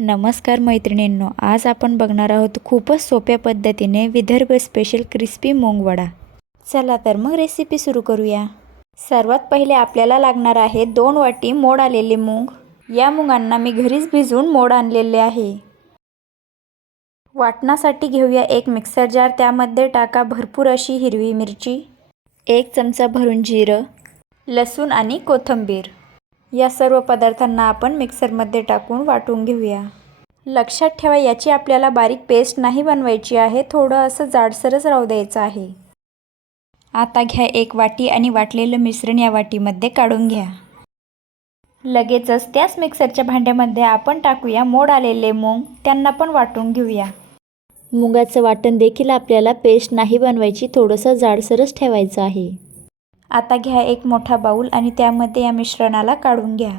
नमस्कार मैत्रिणींनो, आज आपण बघणार आहोत खूपच सोप्या पद्धतीने विदर्भ स्पेशल क्रिस्पी मूग वडा। चला तर मग रेसिपी सुरू करूया। सर्वात पहिले आपल्याला लागणार आहे 2 वाटी मोड आलेले मूग। या मुगांना मी घरीच भिजवून मोड आणलेले आहे। वाटण्यासाठी घेऊया एक मिक्सर जार, त्यामध्ये टाका भरपूर अशी हिरवी मिरची, 1 चमचा भरून जिरं, लसूण आणि कोथिंबीर। या सर्व पदार्थांना आपण मिक्सरमध्ये टाकून वाटून घेऊया। लक्षात ठेवा, याची आपल्याला बारीक पेस्ट नाही बनवायची आहे, थोडं असं जाडसरच राहू द्यायचं आहे। आता घ्या एक वाटी आणि वाटलेलं मिश्रण या वाटीमध्ये काढून घ्या। लगेचच त्याच मिक्सरच्या भांड्यामध्ये आपण टाकूया मोड आलेले मूग, त्यांना पण वाटून घेऊया। मुगाचं वाटण देखील आपल्याला पेस्ट नाही बनवायची, थोडंसं जाडसरच ठेवायचं आहे। आता घ्या एक मोठा बाउल आणि त्यामध्ये या मिश्रणाला काढून घ्या।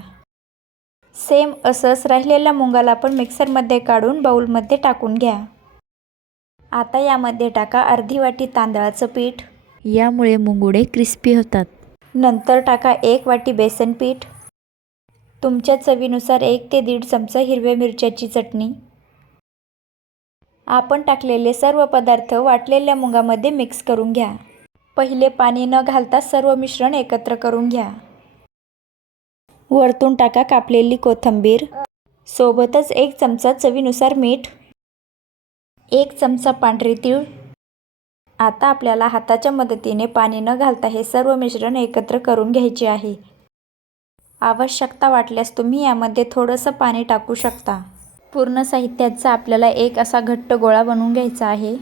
सेम असंच राहिलेल्या मुगाला पण मिक्सरमध्ये काढून बाउलमध्ये टाकून घ्या। आता यामध्ये टाका अर्धी वाटी तांदळाचं पीठ, यामुळे मुंगवडे क्रिस्पी होतात। नंतर टाका 1 वाटी बेसन पीठ, तुमच्या चवीनुसार 1 ते 1.5 चमचा हिरव्या मिरच्याची चटणी। आपण टाकलेले सर्व पदार्थ वाटलेल्या मुगामध्ये मिक्स करून घ्या। पहिले पाणी न घालता सर्व मिश्रण एकत्र करून घ्या। वरतून टाका कापलेली कोथिंबीर, सोबतच 1 चमचा चवीनुसार मीठ, 1 चमचा पांढरे तीळ। आता आपल्याला हाताच्या मदतीने पाणी न घालता हे सर्व मिश्रण एकत्र करून घ्यायचे आहे। आवश्यकता वाटल्यास तुम्ही यामध्ये थोडंसं पाणी टाकू शकता। पूर्ण साहित्याचा आपल्याला एक असा घट्ट गोळा बनवून घ्यायचा आहे।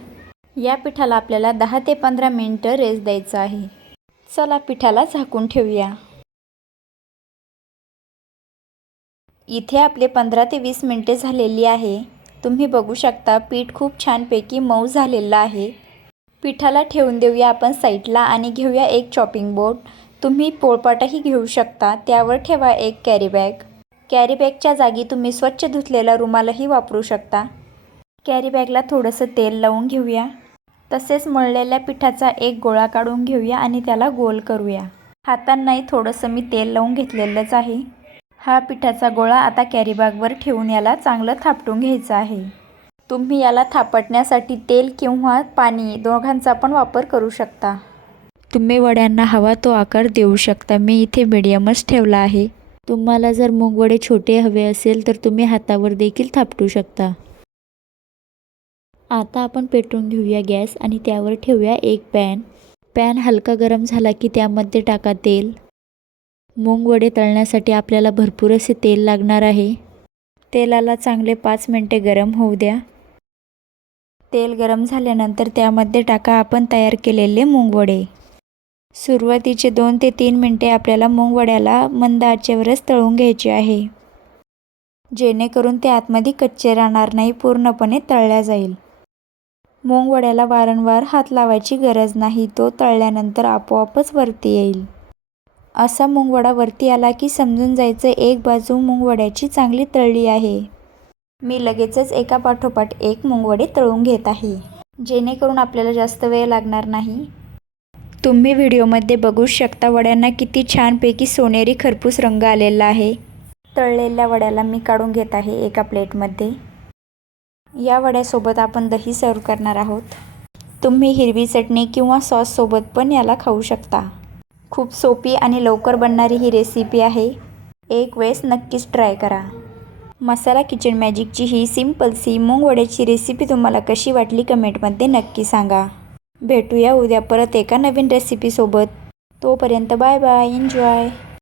या पिठाला आपल्याला 10 ते 15 मिनिटं रेस्ट द्यायचं आहे। चला पिठाला झाकून ठेवूया। इथे आपले 15 ते 20 मिनिटे झालेली आहे। तुम्ही बघू शकता पीठ खूप छानपैकी मऊ झालेलं आहे। पिठाला ठेवून देऊया आपण साईडला आणि घेऊया एक चॉपिंग बोर्ड। तुम्ही पोळपाटही घेऊ शकता, त्यावर ठेवा एक कॅरी बॅग। कॅरी बॅगच्या जागी तुम्ही स्वच्छ धुतलेला रुमालही वापरू शकता। कॅरी बॅगला थोडंसं तेल लावून घेऊया। तसेच मळलेल्या पिठाचा एक गोळा काढून घेऊया आणि त्याला गोल करूया। हातांनाही थोडंसं मी तेल लावून घेतलेलंच आहे। हा पिठाचा गोळा आता कॅरी बॅगवर ठेवून याला चांगलं थापटून घ्यायचं आहे। तुम्ही याला थापटण्यासाठी तेल किंवा पाणी दोघांचा पण वापर करू शकता। तुम्ही वड्यांना हवा तो आकार देऊ शकता। मी इथे मीडियमच ठेवला आहे। तुम्हाला जर मूगवडे छोटे हवे असेल तर तुम्ही हातावर देखील थापटू शकता। आता आपण पेटवून घेऊया गॅस आणि त्यावर ठेवूया एक पॅन। पॅन हलका गरम झाला की त्यामध्ये टाका तेल। मूगवडे तळण्यासाठी आपल्याला भरपूर असे तेल लागणार आहे। तेलाला चांगले 5 मिनिटे गरम होऊ द्या। तेल गरम झाल्यानंतर त्यामध्ये टाका आपण तयार केलेले मूगवडे। सुरुवातीचे 2 ते 3 मिनिटे आपल्याला मूगवड्याला मंद आचेवरच तळून घ्यायचे आहे, जेणेकरून ते आतमध्ये कच्चे राहणार नाही, पूर्णपणे तळल्या जाईल। मूगवड्याला वारंवार हात लावायची गरज नाही, तो तळल्यानंतर आपोआपच वरती येईल। असा मूगवडा वरती आला की समजून जायचं एक बाजू मूगवड्याची चांगली तळली आहे। मी लगेचच एका पाठोपाठ एक मूगवडे तळून घेत आहे, जेणेकरून आपल्याला जास्त वेळ लागणार नाही। तुम्ही व्हिडिओमध्ये बघू शकता वड्यांना किती छानपैकी सोनेरी खरपूस रंग आलेला आहे। तळलेल्या वड्याला मी काढून घेत आहे एका प्लेटमध्ये। या वड्यासोबत आपण दही सर्व करणार आहोत। तुम्ही हिरवी चटणी किंवा सॉस सोबत पण याला खाऊ शकता। खूप सोपी आणि लवकर बनणारी ही रेसिपी आहे, एक वेळेस नक्कीच ट्राय करा। मसाला किचन मॅजिकची ही सिंपलसी मूगवड्याची रेसिपी तुम्हाला कशी वाटली कमेंटमध्ये नक्की सांगा। भेटूया उद्या परत एका नवीन रेसिपी सोबत। तोपर्यंत बाय बाय, एन्जॉय।